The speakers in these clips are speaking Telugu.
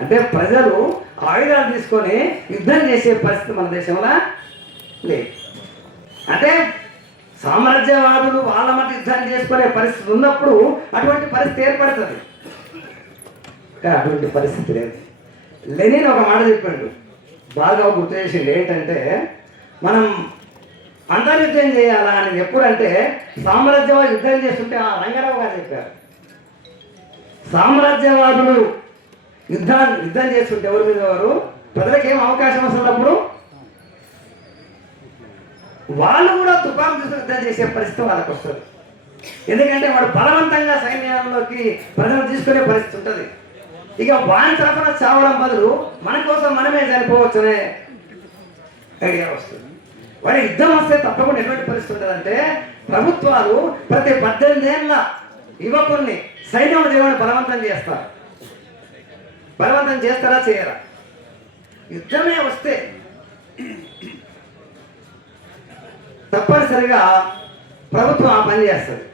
అంటే ప్రజలు ఆయుధాలు తీసుకొని యుద్ధం చేసే పరిస్థితి మన దేశంలో లేదు. అంటే సామ్రాజ్యవాదులు వాళ్ళ మధ్య యుద్ధం చేసుకునే పరిస్థితి ఉన్నప్పుడు అటువంటి పరిస్థితి ఏర్పడుతుంది. కానీ అటువంటి పరిస్థితి లేదు. లెనిన్ ఒక మాట చెప్పాడు, బాగా గుర్తు చేసింది. ఏంటంటే మనం అంతర్యుద్ధం చేయాలా అని ఎప్పుడంటే సామ్రాజ్యవాదులు యుద్ధం చేస్తుంటే ఆ రంగారావు గారు చెప్పారు, సామ్రాజ్యవాదులు యుద్ధం చేస్తుంటే ఎవరి మీద వారు ప్రజలకు ఏం అవకాశం వస్తున్నప్పుడు వాళ్ళు కూడా తుపాకు తీసుకుని యుద్ధం చేసే పరిస్థితి వాళ్ళకి వస్తుంది. ఎందుకంటే వాడు బలవంతంగా సైన్యంలోకి ప్రజలు తీసుకునే పరిస్థితి ఉంటుంది. ఇక వాని తరఫున చావడం బదులు మన కోసం మనమే చనిపోవచ్చు అనే ఐడియా వస్తుంది. వాడి యుద్ధం వస్తే తప్పకుండా ఎటువంటి పరిస్థితి ఉంటుందంటే ప్రభుత్వాలు ప్రతి 18 ఏళ్ళ యువకుల్ని సైన్యం దేవుని బలవంతం చేస్తారు. బలవంతం చేస్తారా చేయరా? యుద్ధమే వస్తే తప్పనిసరిగా ప్రభుత్వం ఆ పని చేస్తుంది.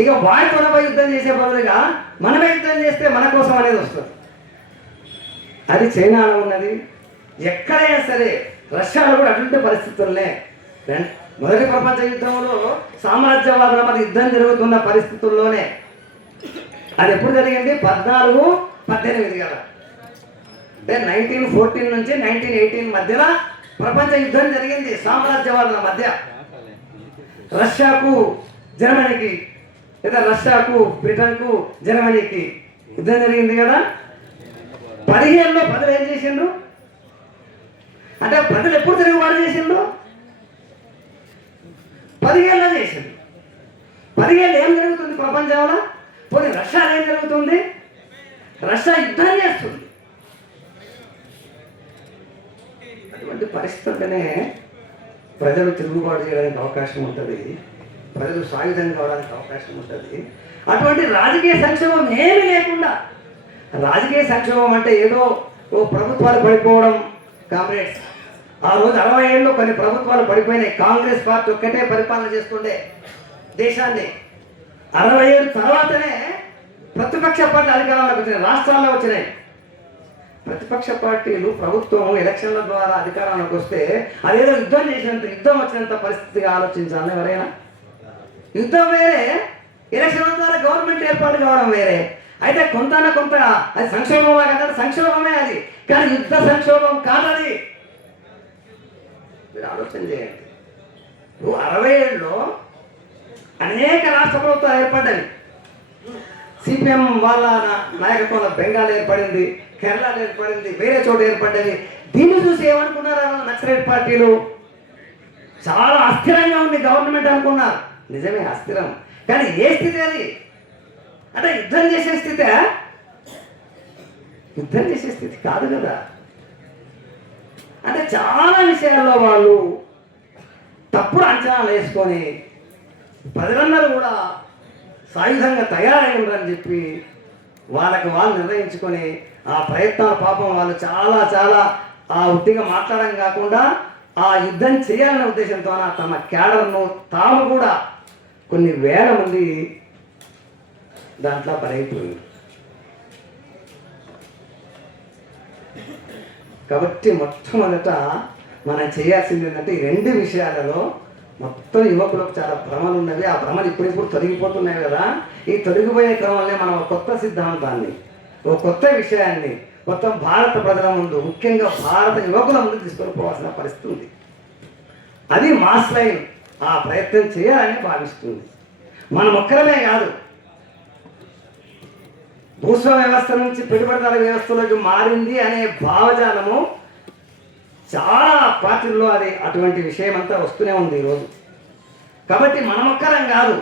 ఇక వాడితోనపై యుద్ధం చేసే బదులుగా మనమే యుద్ధం చేస్తే మన కోసం అనేది వస్తుంది. అది చైనాలో ఉన్నది. ఎక్కడైనా సరే రష్యాలో కూడా అటువంటి పరిస్థితుల్నే. మొదటి ప్రపంచ యుద్ధంలో సామ్రాజ్యవాదుల మధ్య యుద్ధం జరుగుతున్న పరిస్థితుల్లోనే అది ఎప్పుడు జరిగింది? 14-18 కదా. అంటే 1914 నుంచి 1918 మధ్యలో ప్రపంచ యుద్ధం జరిగింది సామ్రాజ్యవాదుల మధ్య. రష్యాకు జర్మనీకి లేదా రష్యాకు బ్రిటన్కు జర్మనీకి యుద్ధం జరిగింది కదా. 15లో ప్రజలు ఏం చేసిండ్రు? అంటే ప్రజలు ఎప్పుడు తిరుగుబాటు చేసిండ్రు? 15లో చేసిండ్రు. 15 ఏం జరుగుతుంది ప్రపంచంలో? పోనీ రష్యాలో ఏం జరుగుతుంది? రష్యా యుద్ధం చేస్తుంది. అటువంటి పరిస్థితులనే ప్రజలు తిరుగుబాటు చేయడానికి అవకాశం ఉంటుంది, ప్రజలు సాయుధం కావడానికి అవకాశం ఉంటుంది. అటువంటి రాజకీయ సంక్షేమం ఏమీ లేకుండా, రాజకీయ సంక్షేమం అంటే ఏదో ఓ ప్రభుత్వాలు పడిపోవడం. కామ్రేడ్స్, ఆ రోజు 60 ఏళ్ళు కొన్ని ప్రభుత్వాలు పడిపోయినాయి. కాంగ్రెస్ పార్టీ ఒక్కటే పరిపాలన చేస్తుండే దేశాన్ని. 60 ఏళ్ళ తర్వాతనే ప్రతిపక్ష పార్టీ అధికారంలోకి వచ్చినాయి, రాష్ట్రాల్లో వచ్చినాయి. ప్రతిపక్ష పార్టీలు ప్రభుత్వం ఎలక్షన్ల ద్వారా అధికారంలోకి వస్తే అదేదో యుద్ధం చేసినంత, యుద్ధం వచ్చినంత పరిస్థితిగా ఆలోచించాలి ఎవరైనా. యుద్ధం వేరే, ఎలక్షన్ల ద్వారా గవర్నమెంట్ ఏర్పాటు కావడం వేరే. అయితే కొంత అది సంక్షోభమే కదా, సంక్షోభమే అది. కానీ యుద్ధ సంక్షోభం కాదది. మీరు ఆలోచన చేయండి. 60 ఏళ్ళలో అనేక రాష్ట్ర ప్రభుత్వాలు ఏర్పడ్డాయి. సిపిఎం వాళ్ళ నాయకత్వంలో బెంగాల్ ఏర్పడింది, కేరళ ఏర్పడింది, వేరే చోట ఏర్పడ్డది. దీన్ని చూసి ఏమనుకున్నారు నక్సలైట్ పార్టీలు? చాలా అస్థిరంగా ఉంది గవర్నమెంట్ అనుకున్నారు. నిజమే అస్థిరం. కానీ ఏ స్థితి అది? అంటే యుద్ధం చేసే స్థితే? యుద్ధం చేసే స్థితి కాదు కదా. అంటే చాలా విషయాల్లో వాళ్ళు తప్పుడు అంచనాలు వేసుకొని ప్రజలందరూ కూడా సాయుధంగా తయారైందని చెప్పి వాళ్ళకి వాళ్ళు నిర్ణయించుకొని ఆ ప్రయత్నాల పాపం వాళ్ళు చాలా ఆ ఉట్టిగా మాట్లాడడం కాకుండా ఆ యుద్ధం చేయాలనే ఉద్దేశంతో తమ క్యాడర్ను తాము కూడా కొన్ని వేల మంది దాంట్లో బలైపోయింది. కాబట్టి మొట్టమొదట మనం చేయాల్సింది ఏంటంటే ఈ 2 విషయాలలో మొత్తం యువకులకు చాలా భ్రమలు ఉన్నవి. ఆ భ్రమలు ఇప్పుడు తొలగిపోతున్నాయి కదా. ఈ తొలగిపోయే క్రమంలో మనం ఒక కొత్త సిద్ధాంతాన్ని, ఒక కొత్త విషయాన్ని మొత్తం భారత ప్రజల ముందు, ముఖ్యంగా భారత యువకుల ముందు తీసుకొని పోవాల్సిన పరిస్థితి ఉంది. అది మాస్ లైన్ ఆ ప్రయత్నం చేయాలని భావిస్తుంది. మనం ఒక్కరమే కాదు, భూస్వామ్య వ్యవస్థ నుంచి పెట్టుబడిదారుల వ్యవస్థలోకి మారింది అనే భావజాలము చాలా పార్టీల్లో అది అటువంటి విషయం అంతా వస్తూనే ఉంది ఈరోజు. కాబట్టి మనం ఒక్కరం కాదు,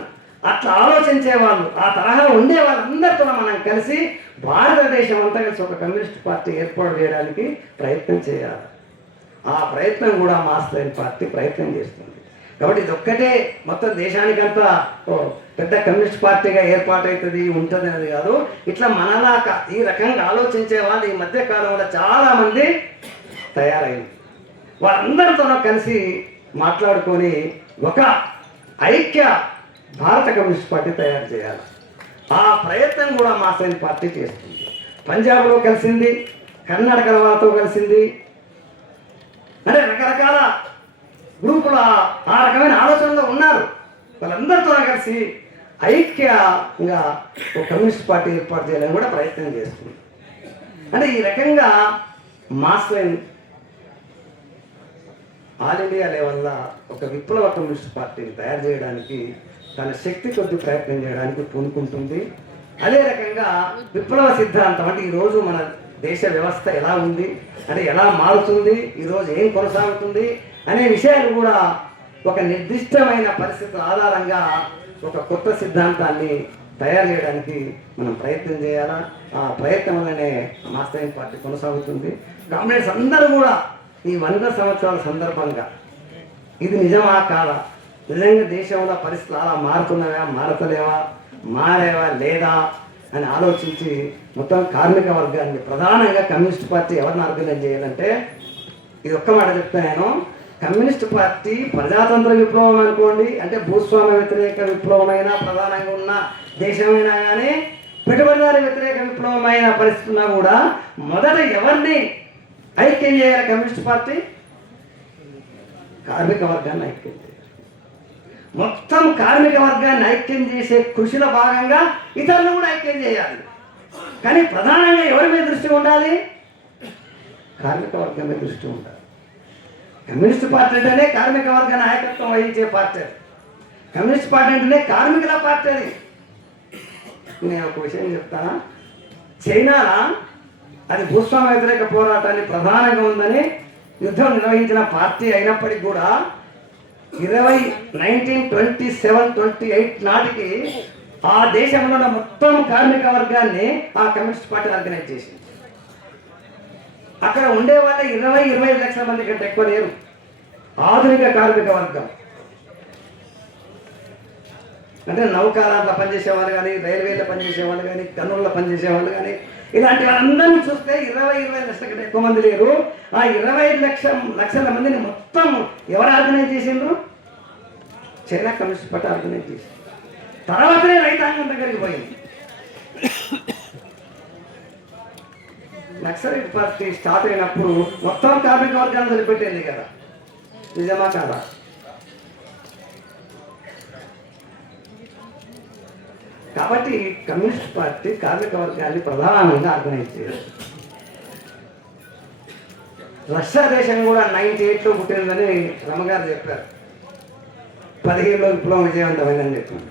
అట్లా ఆలోచించే వాళ్ళు, ఆ తరహా ఉండే వాళ్ళందరితో మనం కలిసి భారతదేశం అంతా కలిసి ఒక కమ్యూనిస్ట్ పార్టీ ఏర్పాటు చేయడానికి ప్రయత్నం చేయాలి. ఆ ప్రయత్నం కూడా మాస్ లైన్ పార్టీ ప్రయత్నం చేస్తుంది. కాబట్టి ఇది ఒక్కటే మొత్తం దేశానికంతా పెద్ద కమ్యూనిస్ట్ పార్టీగా ఏర్పాటవుతుంది ఉంటుంది అనేది కాదు. ఇట్లా మనలాగా ఈ రకంగా ఆలోచించే వాళ్ళు ఈ మధ్య కాలంలో చాలామంది తయారైంది. వాళ్ళందరితో కలిసి మాట్లాడుకొని ఒక ఐక్య భారత కమ్యూనిస్ట్ పార్టీ తయారు చేయాలి. ఆ ప్రయత్నం కూడా మాస్ లైన్ పార్టీ చేస్తుంది. పంజాబ్లో కలిసింది, కర్ణాటక వాళ్ళతో కలిసింది. అంటే రకరకాల గ్రూపుల ఆ రకమైన ఆలోచనలో ఉన్నారు. వాళ్ళందరితో కలిసి ఐక్యంగా ఒక కమ్యూనిస్ట్ పార్టీ ఏర్పాటు చేయాలని కూడా ప్రయత్నం చేస్తుంది. అంటే ఈ రకంగా మాస్లైన్ ఆల్ ఇండియా లెవెల్లో ఒక విప్లవ కమ్యూనిస్ట్ పార్టీని తయారు చేయడానికి తన శక్తి కొద్ది ప్రయత్నం చేయడానికి పూనుకుంటుంది. అదే రకంగా విప్లవ సిద్ధాంతం అంటే ఈరోజు మన దేశ వ్యవస్థ ఎలా ఉంది, అంటే ఎలా మారుతుంది, ఈరోజు ఏం కొనసాగుతుంది అనే విషయాలు కూడా ఒక నిర్దిష్టమైన పరిస్థితుల ఆధారంగా ఒక కొత్త సిద్ధాంతాన్ని తయారు చేయడానికి మనం ప్రయత్నం చేయాలా. ఆ ప్రయత్నం వల్లనే మాస్లైన్ పార్టీ కొనసాగుతుంది. కామ్రేడ్స్ అందరూ కూడా ఈ 100 సంవత్సరాల సందర్భంగా ఇది నిజమా కాదా, నిజంగా దేశంలో పరిస్థితులు అలా మారుతున్నాయా, మారతలేవా, మారేవా లేదా అని ఆలోచించి మొత్తం కార్మిక వర్గాన్ని ప్రధానంగా కమ్యూనిస్ట్ పార్టీ ఎవరిని ఆర్గనైజ్ చేయాలంటే ఇది ఒక్క మాట చెప్తా నేను. కమ్యూనిస్ట్ పార్టీ ప్రజాతంత్ర విప్లవం అనుకోండి, అంటే భూస్వామ్య వ్యతిరేక విప్లవమైన ప్రధానంగా ఉన్న దేశమైనా కానీ పెట్టుబడిదారి వ్యతిరేక విప్లవమైన పరిస్థితి ఉన్నా కూడా మొదట ఎవరిని ఐక్యం చేయాలి కమ్యూనిస్ట్ పార్టీ? కార్మిక వర్గాన్ని ఐక్యం చేయాలి. మొత్తం కార్మిక వర్గాన్ని ఐక్యం చేసే కృషిలో భాగంగా ఇతరులను కూడా ఐక్యం చేయాలి. కానీ ప్రధానంగా ఎవరి మీద దృష్టి ఉండాలి? కార్మిక వర్గం మీద దృష్టి ఉండాలి. కమ్యూనిస్ట్ పార్టీ అంటేనే కార్మిక వర్గ నాయకత్వం వహించే పార్టీ. కమ్యూనిస్ట్ పార్టీ అంటేనే కార్మికుల పార్టీ. అది నేను ఒక విషయం చెప్తానా, చైనాలో అది భూస్వామ్య వ్యతిరేక పోరాటాన్ని ప్రధానంగా ఉందని యుద్ధం నిర్వహించిన పార్టీ అయినప్పటికీ కూడా 1927-28 నాటికి ఆ దేశంలో ఉన్న మొత్తం కార్మిక వర్గాన్ని ఆ కమ్యూనిస్ట్ పార్టీ ఆర్గనైజ్ చేసింది. అక్కడ ఉండే వాళ్ళ 20-25 లక్షల మంది కంటే ఎక్కువ లేరు. ఆధునిక కార్మిక వర్గం అంటే నౌకాలలో పనిచేసే వాళ్ళు కానీ, రైల్వేలో పనిచేసే వాళ్ళు కానీ, కన్నుల్లో పనిచేసే వాళ్ళు కానీ, ఇలాంటి వాళ్ళందరినీ చూస్తే 20-25 లక్షల కంటే ఎక్కువ మంది లేరు. ఆ 25 లక్షల మందిని మొత్తం ఎవరు ఆర్గనైజ్ చేసిండ్రు? చైనా కమ్యూనిస్ట్ పార్టీ ఆర్గనైజ్ చేసింది. తర్వాతనే రైతాంగం దగ్గరికి పోయింది. నక్సలైట్ పార్టీ స్టార్ట్ అయినప్పుడు మొత్తం కార్మిక వర్గాన్ని వదిలిపెట్టేది కదా, నిజమా కాదా? కాబట్టి కమ్యూనిస్ట్ పార్టీ కార్మిక వర్గాన్ని ప్రధానంగా ఆర్గనైజ్ చేయాలి. రష్యా దేశం కూడా 98లో పుట్టిందని రమగారు చెప్పారు. 17లో విప్లవం విజయవంతమైందని చెప్పారు.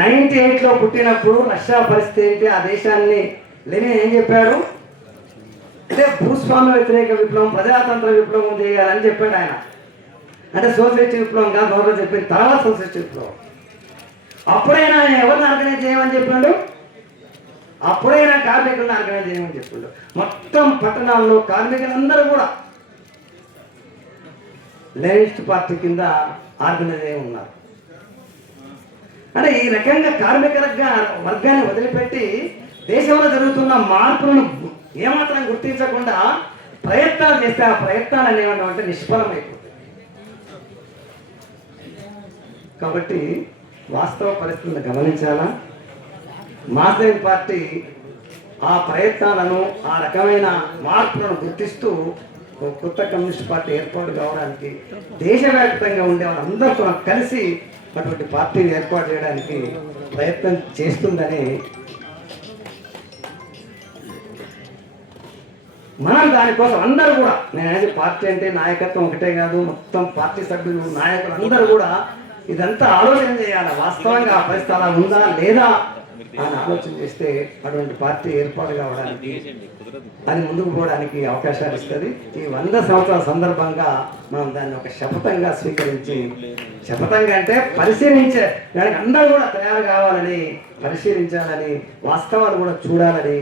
98లో పుట్టినప్పుడు రష్యా పరిస్థితి ఏంటి, ఆ దేశాన్ని లెనిన్ ఏం చెప్పాడు అంటే భూస్వామ్య వ్యతిరేక విప్లవం, ప్రజాతంత్ర విప్లవం చేయాలని చెప్పాడు ఆయన. అంటే సోషలిస్ట్ విప్లవం కాదు, గౌరవ చెప్పిన తర్వాత సోషలిస్ట్ విప్లవం. అప్పుడైనా ఆయన ఎవరిని ఆర్గనైజ్ చేయమని చెప్పాడు? అప్పుడైనా కార్మికులను ఆర్గనైజ్ చేయమని చెప్పాడు. మొత్తం పట్టణాల్లో కార్మికులందరూ కూడా లెనినిస్ట్ పార్టీ కింద ఆర్గనైజ్ అయి ఉన్నారు. అంటే ఈ రకంగా కార్మిక వర్గాన్ని వదిలిపెట్టి దేశంలో జరుగుతున్న మార్పులను ఏమాత్రం గుర్తించకుండా ప్రయత్నాలు చేస్తే ఆ ప్రయత్నాలు అనేవంటే నిష్ఫలమైపోతాయి. కాబట్టి వాస్తవ పరిస్థితులను గమనించాలా. మాస్లైన్ పార్టీ ఆ ప్రయత్నాలను, ఆ రకమైన మార్పులను గుర్తిస్తూ కొత్త కమ్యూనిస్ట్ పార్టీ ఏర్పాటు కావడానికి దేశవ్యాప్తంగా ఉండే వాళ్ళందరితో కలిసి అటువంటి పార్టీని ఏర్పాటు చేయడానికి ప్రయత్నం చేస్తుందని మనం దానికోసం అందరూ కూడా, నేను అనేది పార్టీ అంటే నాయకత్వం ఒకటే కాదు, మొత్తం పార్టీ సభ్యులు, నాయకులు అందరూ కూడా ఇదంతా ఆలోచన చేయాలి. వాస్తవంగా ఆ పరిస్థితి అలా ఉందా లేదా అని ఆలోచన చేస్తే అటువంటి పార్టీ ఏర్పాటు కావడానికి, అది ముందుకు పోవడానికి అవకాశాలు ఇస్తుంది. ఈ 100 సంవత్సరాల సందర్భంగా మనం దాన్ని ఒక శపథంగా స్వీకరించి, శపథంగా అంటే పరిశీలించే దానికి అందరూ కూడా తయారు కావాలని, పరిశీలించాలని, వాస్తవాలు కూడా చూడాలని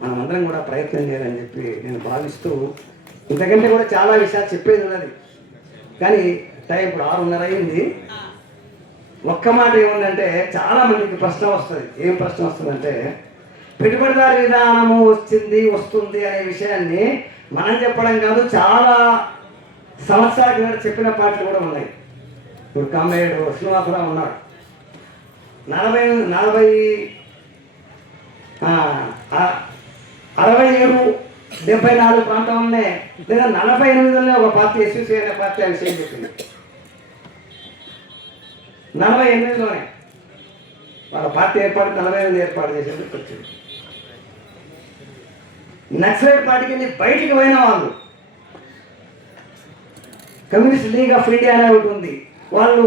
మనమందరం కూడా ప్రయత్నం చేయాలని చెప్పి నేను భావిస్తూ, ఇంతకంటే కూడా చాలా విషయాలు చెప్పేది ఉన్నది కానీ టైం ఇప్పుడు 6:30 అయింది. ఒక్క మాట ఏముందంటే చాలా మందికి ప్రశ్న వస్తుంది. ఏం ప్రశ్న వస్తుందంటే పెట్టుబడిదారి విధానము వస్తుంది అనే విషయాన్ని మనం చెప్పడం కాదు, చాలా సంవత్సరాల కింద చెప్పిన పార్టీలు కూడా ఉన్నాయి. ఇప్పుడు కామ్రేడ్ శ్రీనివాసరావు ఉన్నాడు, 40 67-74 ప్రాంతంలోనే లేదా 48లోనే ఒక పార్టీ ఎస్యూసీ అనే పార్టీ ఆ విషయం చెప్పింది. 48లోనే వాళ్ళ పార్టీ ఏర్పాటు 48 ఏర్పాటు చేసేందుకు వచ్చింది. నక్సలైట్ పార్టీకి వెళ్ళి బయటికి పోయిన వాళ్ళు కమ్యూనిస్ట్ లీగ్ ఆఫ్ ఇండియా అనే ఒకటి ఉంది. వాళ్ళు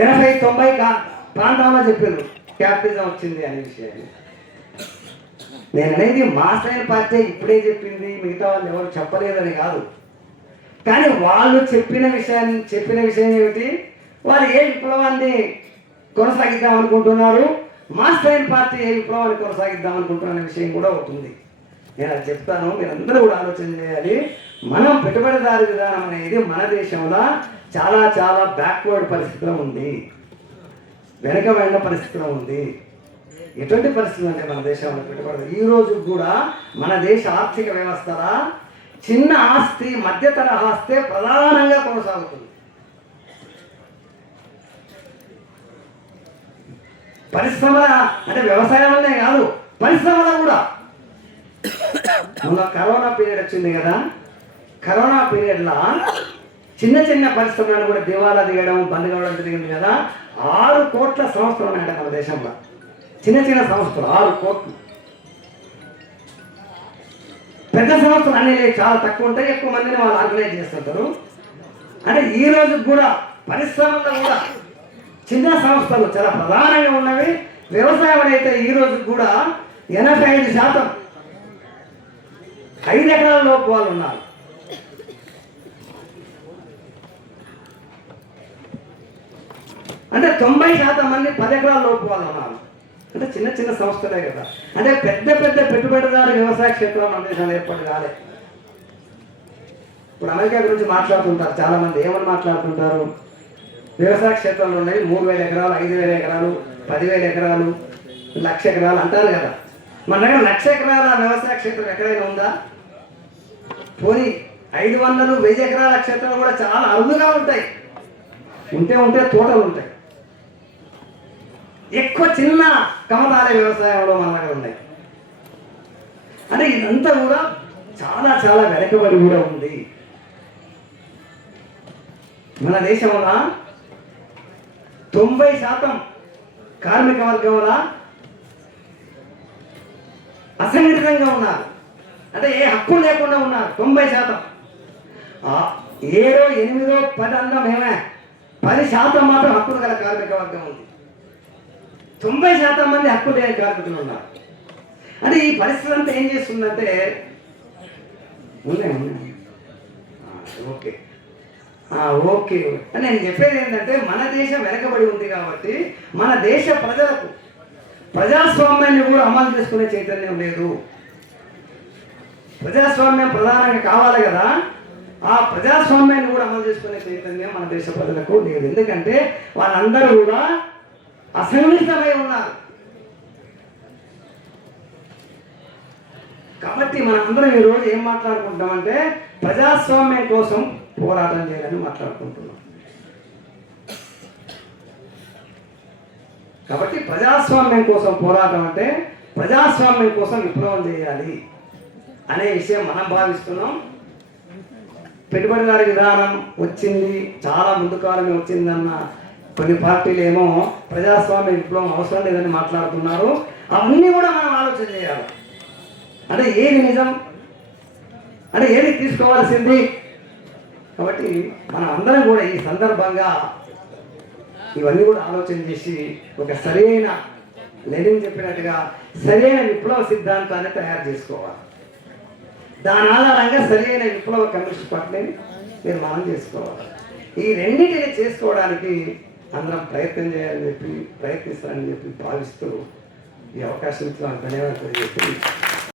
80-90 ప్రాంతంలో చెప్పారు క్యాపిటలిజం వచ్చింది అనే విషయాన్ని. నేను అనేది మాస్టర్ పార్టీ ఇప్పుడే చెప్పింది, మిగతా వాళ్ళు ఎవరు చెప్పలేదని కాదు. కానీ వాళ్ళు చెప్పిన విషయం ఏమిటి, వాళ్ళు ఏ విప్లవాన్ని కొనసాగిద్దాం అనుకుంటున్నారు, మాస్టర్ పార్టీ ఏ విప్లవాన్ని కొనసాగిద్దాం అనుకుంటున్న విషయం కూడా అవుతుంది. నేను అది చెప్తాను, మీరందరూ కూడా ఆలోచన చేయాలి. మనం పెట్టుబడిదారు విధానం అనేది మన దేశంలో చాలా చాలా బ్యాక్వర్డ్ పరిస్థితిలో ఉంది, వెనకబడిన పరిస్థితిలో ఉంది. ఎటువంటి పరిస్థితులు అంటే మన దేశంలో పెట్టుబడి ఈ రోజు కూడా మన దేశ ఆర్థిక వ్యవస్థలో చిన్న ఆస్తి మధ్య తరహా ఆస్తే ప్రధానంగా కొనసాగుతుంది. పరిశ్రమల అంటే వ్యవసాయం వల్లే కాదు, పరిశ్రమలో కూడా. మొన్న కరోనా పీరియడ్ వచ్చింది కదా, కరోనా పీరియడ్లో చిన్న చిన్న పరిశ్రమలను కూడా దివాలా దిగడం బంద్ కావడం జరిగింది కదా. 6 కోట్ల సంస్థలు ఉన్నాయంట మన దేశంలో, చిన్న చిన్న సంస్థలు 6 కోట్లు. పెద్ద సంస్థలు అన్నీ చాలా తక్కువ ఉంటాయి, ఎక్కువ మందిని వాళ్ళు ఆర్గనైజ్ చేస్తుంటారు. అంటే ఈ రోజు కూడా పరిశ్రమల్లో కూడా చిన్న సంస్థలు చాలా ప్రధానంగా ఉన్నవి. వ్యవసాయం అయితే ఈ రోజు కూడా 85% 5 ఎకరాల లోపు వాళ్ళు ఉన్నారు. అంటే 90% మంది 10 ఎకరాల లోపు వాళ్ళు ఉన్నారు. అంటే చిన్న చిన్న సంస్థలే కదా. అంటే పెద్ద పెద్ద పెట్టుబడిదారు వ్యవసాయ క్షేత్రంలో మన దేశాలు ఏర్పాటు కాలే. ఇప్పుడు అమెరికా గురించి మాట్లాడుతుంటారు చాలామంది. ఏమని మాట్లాడుతుంటారు, వ్యవసాయ క్షేత్రంలో ఉన్నాయి 3000 ఎకరాలు, 5000 ఎకరాలు, 10,000 ఎకరాలు, 1,00,000 ఎకరాలు అంటారు కదా. మన దగ్గర 1,00,000 ఎకరాల వ్యవసాయ క్షేత్రం ఎక్కడైనా ఉందా? పోనీ 500, 1000 ఎకరాల క్షేత్రాలు కూడా చాలా అరుదుగా ఉంటాయి. ఉంటే తోటలు ఉంటాయి. ఎక్కువ చిన్న కమతాల వ్యవసాయంలో మన దగ్గర ఉన్నాయి. అంటే ఇదంతా కూడా చాలా చాలా వెనకబడి కూడా ఉంది. మన దేశంలో 90% కార్మిక వర్గంలో అసంఘటితంగా ఉన్నారు. అంటే ఏ హక్కు లేకుండా ఉన్నారు 90%. 7, 8, 10 అన్నా మేమే, 10% మాత్రం హక్కులు గల కార్మిక వర్గం ఉంది. 90% మంది హక్కు లేని కార్మికులు ఉన్నారు. అంటే ఈ పరిస్థితి అంతా ఏం చేస్తుందంటే ఉన్నాయి ఓకే ఓకే నేను చెప్పేది ఏంటంటే మన దేశం వెనకబడి ఉంది కాబట్టి మన దేశ ప్రజలకు ప్రజాస్వామ్యాన్ని కూడా అమలు చేసుకునే చైతన్యం లేదు. ప్రజాస్వామ్యం ప్రధానంగా కావాలి కదా, ఆ ప్రజాస్వామ్యాన్ని కూడా అమలు చేసుకునే చైతన్యం మన దేశ ప్రజలకు లేదు. ఎందుకంటే వాళ్ళందరూ కూడా అసంఘటితమై ఉన్నారు. కాబట్టి మనందరం ఈరోజు ఏం మాట్లాడుకుంటామంటే ప్రజాస్వామ్యం కోసం పోరాటం చేయాలని మాట్లాడుకుంటున్నాం. కాబట్టి ప్రజాస్వామ్యం కోసం పోరాటం అంటే ప్రజాస్వామ్యం కోసం విప్లవం చేయాలి అనే విషయం మనం భావిస్తున్నాం. పెట్టుబడిదారి విధానం వచ్చింది, చాలా ముందు కాలమే వచ్చిందన్న కొన్ని పార్టీలు ఏమో ప్రజాస్వామ్య విప్లవం అవసరం లేదని మాట్లాడుతున్నారు. అవన్నీ కూడా మనం ఆలోచన చేయాలి. అంటే ఏది నిజం, అంటే ఏది తీసుకోవాల్సింది. కాబట్టి మనం అందరం కూడా ఈ సందర్భంగా ఇవన్నీ కూడా ఆలోచన చేసి ఒక సరైన లెనిన్ చెప్పినట్టుగా సరైన విప్లవ సిద్ధాంతాన్ని తయారు చేసుకోవాలి. దాని ఆధారంగా సరైన విప్లవ కమ్యూనిస్ట్ పార్టీని నిర్మాణం చేసుకోవాలి. ఈ రెండింటిని చేసుకోవడానికి అందరం ప్రయత్నం చేయాలని చెప్పి ప్రయత్నిస్తారని చెప్పి భావిస్తూ ఈ అవకాశం ఇచ్చిన ధన్యవాదాలు చెప్పి